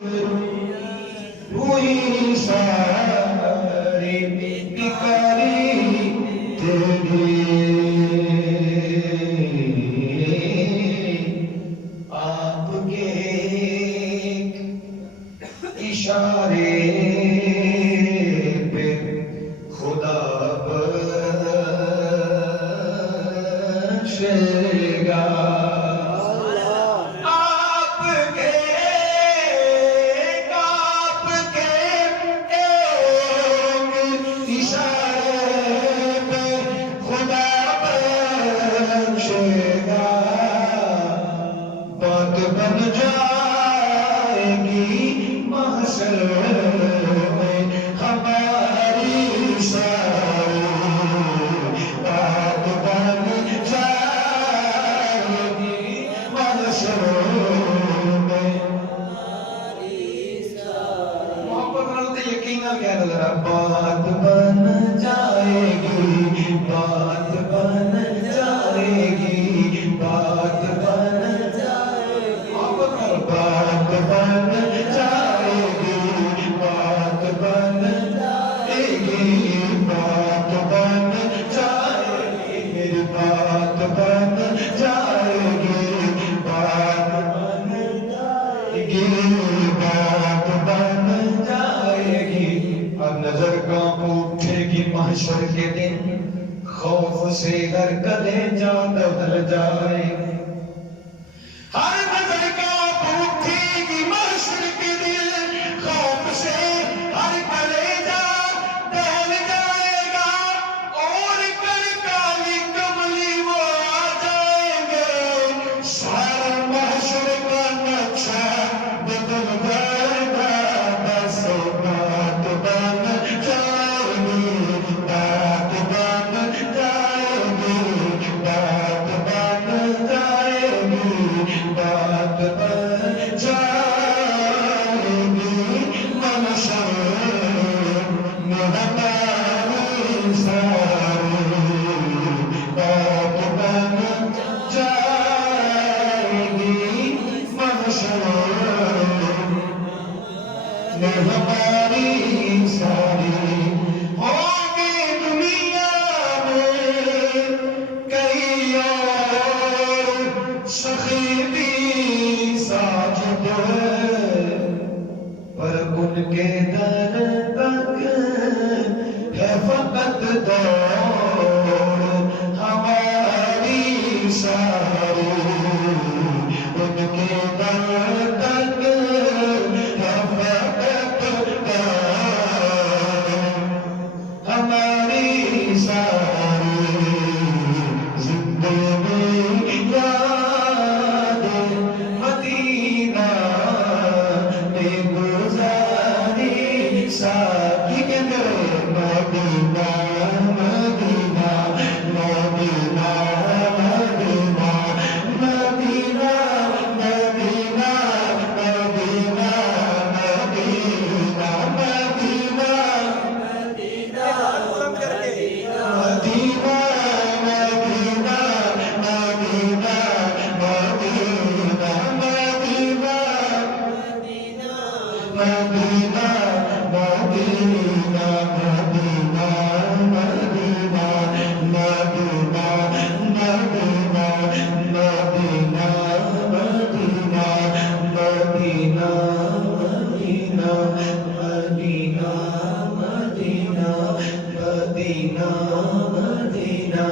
हुई सारी बिकारी तेरी आपके इशारे पे खुदा बख्शेगा। बात बन जाएगी महशर में हमारी सारी बात बन जाएगी महशर में मोहब्बत नाल ते यकीन नाल कह जरा बात बन जाएगी, बात बन जाएगी, बात बन बात बन जाएगी, बात बन जाएगी, बात बन जाएगी, मेरी बात बन जाएगी, बात बन जाएगी, बात बन जाएगी। अब नजर कांप उठेगी महशर के दिन, खौफ से हर कलेजा दबल जाए। हर नजर कांप उठेगी महशर के दिन, खौफ से हर कलेजा दहल जाएगा। और कर काली कमली वो आ जाएंगे, सारा महशर का नक्शा बदल जाएगा। बस बात बन जाएगी, बात बन जाएगी, बात बन जाएगी, बात बन जाएगी महशर में हमारी सारी बात बन जाएगी महशर में हमारी सारी। होगी दुनिया में कई और सखी भी साजिद पर उनके दर तक है फकत दौड़ हमारी सारी। उनके दर तक है फकत दौड़ हमारी सारी। जिंदगी याद मदीना में गुजारी साथी के मेरे Medina Medina Medina Medina Medina Medina Medina Medina Medina Medina Medina, Medina, Medina,